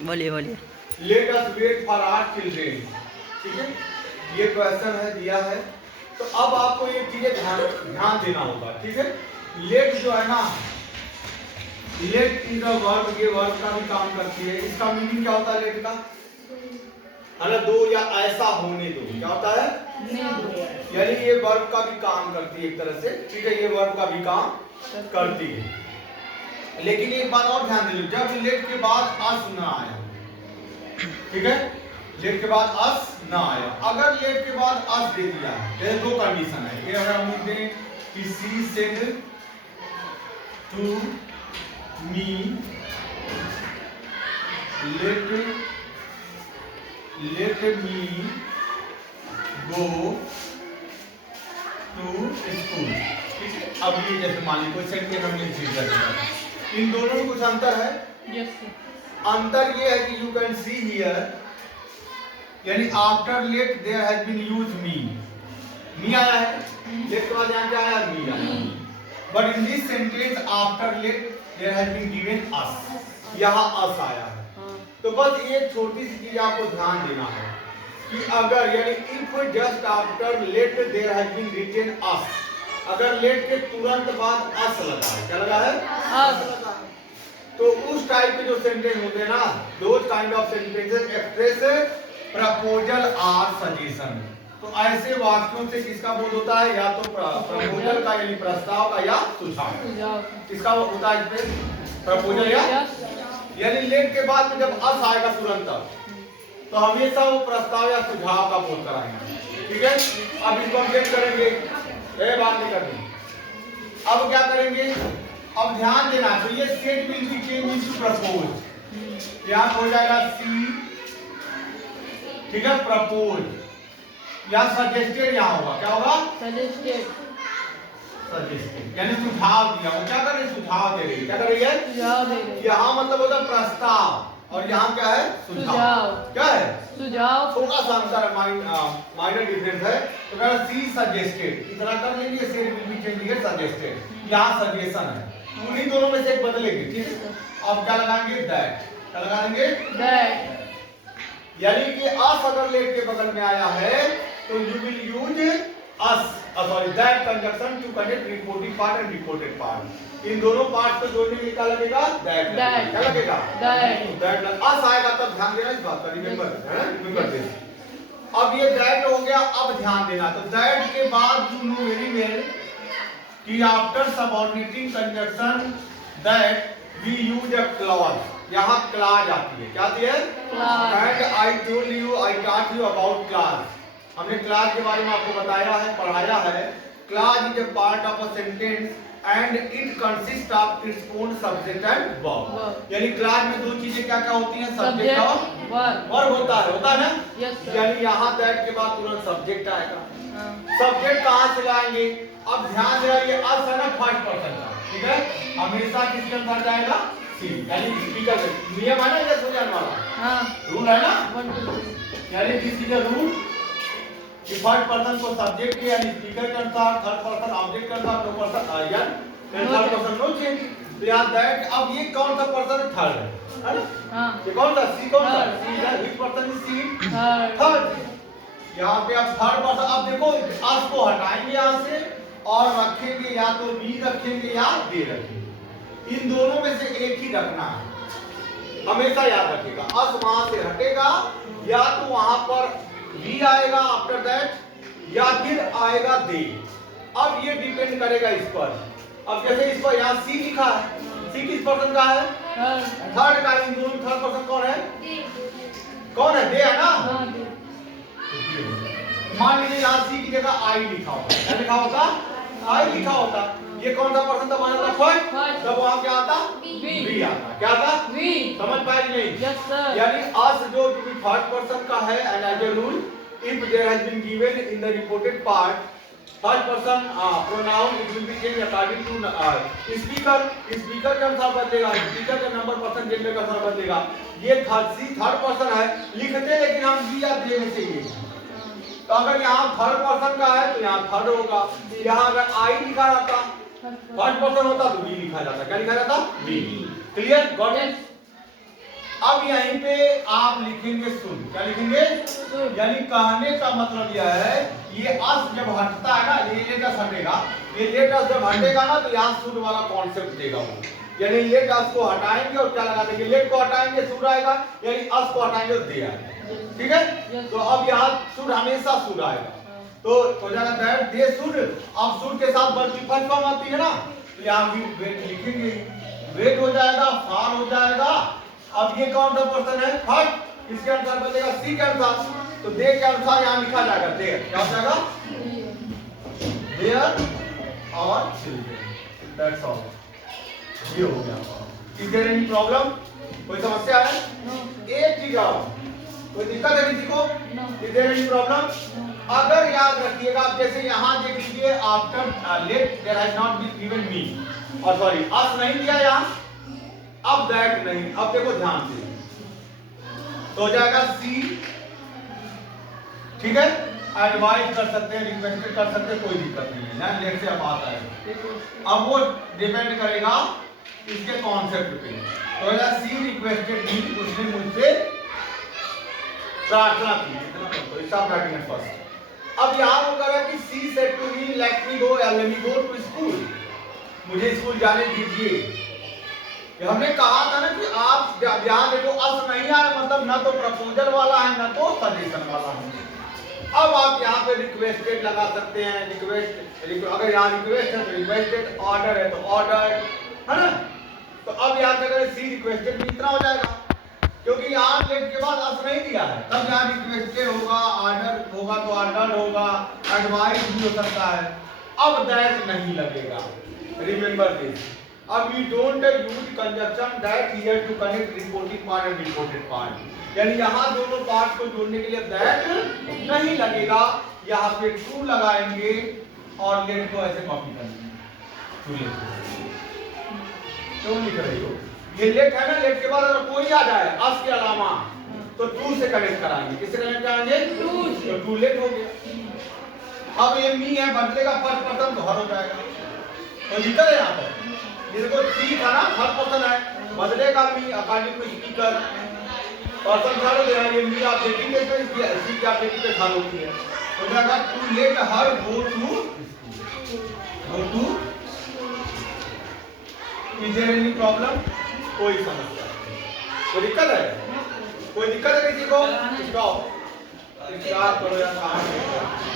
बोलिए बोलिए। Let us wait for our children, ठीक है, ये क्वेश्चन है दिया है। तो अब आपको ये चीजें ध्यान देना होगा, ठीक है। लेट जो है ना, लेट इज अ वर्ब, ये वर्ब का भी काम करती है। इसका मीनिंग क्या होता है लेट का? है ना, दो या ऐसा होने दो, क्या होता है? यानी ये वर्ब का भी काम करती है एक तरह से, ठीक है, ये वर्ब का भी काम करती है। लेकिन एक बात और ध्यान दे लो, जब लेट के बाद अस ना आया, ठीक है, लेट के बाद अस ना आया, अगर लेट के बाद अस दे दिया, जैसे दो कंडीशन है। ये अगर हम लिख दें कि she said to me let me go to school, ठीक है। अब ये जैसे मान लीजिए कोई सेंटेंस हम लिख दिया, इन दोनों में कुछ अंतर है। Yes sir. अंतर ये है कि यू कैन सी हियर, यानी after let there has been used मी आया है, लेट के बाद यहां क्या आया? मी आया। But in this sentence after let there has been given us, यहां अस आया है। तो बस एक छोटी सी चीज आपको ध्यान देना है कि अगर यानी if just after let there has been written as, अगर लेट के तुरंत बाद अस लगा है, क्या लगा है? अस लगा है, तो उस टाइप के जो सेंटेंस होते हैं ना, those kind of sentences express proposal or suggestion. तो ऐसे वाक्यों से किसका बोध होता है? या तो प्रपोजल का यानी प्रस्ताव का, या सुझाव। किसका होता है इसमें? प्रपोजल या, यानी लेट के बाद में जब अस आएगा तुरंत, तो हमेशा वो प्रस्ताव या सुझाव का बोध कराएंगे, ठीक है। अब इसको हम चेक करेंगे, ये बात नहीं करनी। अब क्या करेंगे? अब ध्यान देना, तो ये set will be change into propose, यहां हो जाएगा सी, ठीक है, प्रपोज, या सजेस्टेड यहां होगा, क्या होगा? सजेस्टेड, सजेस्टेड यानी सुझाव दिया। वो क्या कर रही है? सुझाव दे रही है। क्या कर रही है? सुझाव दे रहे। यहाँ मतलब होता है प्रस्ताव, और यहाँ क्या है? सुझाव। क्या है? सुझाव। थोड़ा सा अंतर है, माइनर डिफरेंस है। तो कह रहा सी सजेस्टेड, इतना कर लेंगे, set will be change here suggested, यहाँ सजेशन है, उन्हीं दोनों में से एक बदलेंगे, ठीक है। अब क्या लगाएंगे? दैट, क्या लगाएंगे? दैट, यानी कि अस अगर लेट के बगल में आया है तो you will use as, sorry that conjunction to connect reporting part and reported part. इन दोनों पार्ट को जोड़ने में क्या लगेगा? दैट लगेगा। क्या लगेगा? दैट। अस आएगा तब ध्यान देना इस बात का, रिमेंबर है, रिमेंबर दिस। अब ये दैट हो गया, अब ध्यान देना, तो दैट के बाद यू नो वेरी वेल कि after subordinating conjunction that we use a clause, यहाँ क्लॉज आती है, क्या आती है? Clause. And I told you, I taught you about clause, हमने क्लॉज के बारे में आपको बताया है, पढ़ाया है। Clause is a part of a sentence and it consist of its own subject and verb. यानी क्लॉज में दो चीजें क्या क्या होती हैं? सब्जेक्ट और वर्ब होता है ना? यस। यानी यहाँ दैट के बाद तुरंत सब्जेक्ट आएगा। सब्जेक्ट कहाँ से लाएंगे? अब ध्यान देना, ये अस है ना फर्स्ट पर्सन का, ठीक है, हमेशा किसके अंदर जाएगा? सी, यानी स्पीकर में। नियम है ना ये समझाने वाला, रूल है ना, यानी दिस इज अ रूल कि फर्स्ट पर्सन को सब्जेक्ट के यानी स्पीकर के अनुसार, थर्ड पर्सन ऑब्जेक्ट के अनुसार, नो पर्सन या थर्ड पर्सन नो चेंज। तो यार दैट, अब ये कौन सा पर्सन है? थर्ड है ना? हां, ये कौन सा? सी, कौन सा? सी है, which person is she? Third. यहाँ पे आप थर्ड पर्सन, अब देखो अस को हटाएंगे यहाँ से और रखेंगे या तो बी रखेंगे या दे रखेंगे, इन दोनों में से एक ही रखना है, हमेशा याद रखिएगा। अस वहां से हटेगा, या तो वहां पर बी आएगा आफ्टर दैट, या फिर आएगा दे। अब ये डिपेंड करेगा इस पर। अब जैसे इस पर यहाँ सी लिखा है, सी किस पर्सन का है? थर्ड का। इन दोनों थर्ड पर्सन कौन है? कौन है? दे है ना? मान लीजिए यहाँ सी की जगह आई लिखा होता, क्या लिखा होता? आई लिखा होता। ये कौन सा पर्सन था? हमारा फर्स्ट, तब वहां क्या आता? बी आता। क्या आता? बी। समझ पाए कि नहीं? Yes sir. यानी अस जो थर्ड पर्सन का है, and as a rule if there has been given in the reported part first person pronoun, it will be change according to speaker, speaker के अनुसार बदलेगा, स्पीकर का नंबर, पर्सन, जेंडर के अनुसार बदलेगा। ये थर्ड पर्सन है, लिखते लेकिन हम बी या दे में चाहिए। तो अगर यहाँ थर्ड पर्सन का है तो यहाँ थर्ड होगा, यहाँ अगर आई लिखा रहता, फर्स्ट पर्सन होता तो बी लिखा जाता। क्या लिखा जाता? बी। क्लियर? Got it? अब यहीं पे आप लिखेंगे शुड। क्या लिखेंगे? शुड। यानी कहने का मतलब यह है, ये अस जब हटता है ना, ये लेटस हटेगा, ये लेटस जब हटेगा ना तो यहाँ शुड वाला कॉन्सेप्ट देगा वो। यानी लेट अस को हटाएंगे और क्या लगा देंगे, लेट को हटाएंगे शुड आएगा, यानी अस को हटाएंगे तो दे आएगा। ठीक है, तो अब यहाँ शुड हमेशा शुड आएगा, तो हो जाएगा दैट दे शुड। अब शुड के साथ वर्ब की फर्स्ट फॉर्म आती है ना, तो यहाँ भी वेट लिखेंगे, वेट हो जाएगा, फार हो जाएगा। अब ये कौन सा पर्सन है? फर्स्ट, किसके अनुसार बदलेगा? सी के अनुसार, तो दे के अनुसार यहाँ लिखा जाएगा देयर। क्या हो जाएगा? देयर और चिल्ड्रन, दैट्स ऑल। ये हो गया। Is there any problem? कोई समस्या है? एक चीज और, कोई दिक्कत है किसी को? Is there any problem? अगर याद रखिएगा, आप जैसे यहाँ देख लीजिए, after let there has not been given me, और सॉरी अस नहीं दिया यहाँ, अब दैट नहीं। अब देखो ध्यान से, तो हो जाएगा सी। ठीक है, एडवाइस कर सकते हैं, रिक्वेस्ट कर सकते हैं, कोई दिक्कत नहीं है ना, लेट से अब आता है। अब वो डिपेंड करेगा इसके कॉन्सेप्ट पे। तो हो जाएगा सी रिक्वेस्टेड मी, उसने मुझसे प्रार्थना की, तो स्टॉप राइटिंग एट फर्स्ट। अब यहाँ वो कह रहा है कि she said to me let me go, let me go to school, मुझे स्कूल जाने दीजिए। हमने कहा था ना कि आप यहाँ देखो अस नहीं आया, मतलब ना तो प्रपोजल वाला है ना तो सजेशन वाला है। अब आप यहाँ पे रिक्वेस्टेड लगा सकते हैं, रिक्वेस्ट, अगर यहाँ रिक्वेस्ट है तो रिक्वेस्टेड, ऑर्डर है तो ऑर्डर, है ना। तो अब यहाँ पे अगर सी रिक्वेस्टेड भी इतना हो जाएगा, क्योंकि यहाँ लेट के बाद अस नहीं दिया है, तब यहाँ रिक्वेस्टेड होगा, ऑर्डर होगा तो ऑर्डर होगा, एडवाइस भी हो सकता है। अब दैट नहीं लगेगा, रिमेंबर दिस। अब we don't use conjunction that here to connect reporting part and reported part, यानी यहाँ दोनों पार्ट को जोड़ने के लिए that नहीं लगेगा, यहाँ पे to लगाएंगे और let को ऐसे कॉपी करेंगे। to let क्यों लिख रही हो? ये let है ना, let के बाद अगर कोई आ जाए अस के अलावा तो to से कनेक्ट कराएंगे। किससे कनेक्ट कराएंगे? तो to let हो गया। अब ये मी है, बदलेगा फर्स्ट पर्सन तो हर हो जाएगा, तो लिखा है यहाँ पर। इसको सी था ना, हर पर्सन है, बदलेगा me according to speaker, person third हो गया। ये मी आप देखेंगे तो इसकी सी की आप देखेंगे थर्ड होती है, हो जाएगा to let her go to. Is there any problem? कोई समस्या, कोई दिक्कत है? कोई दिक्कत है किसी को? स्टॉप, स्टार्ट करो यार, काम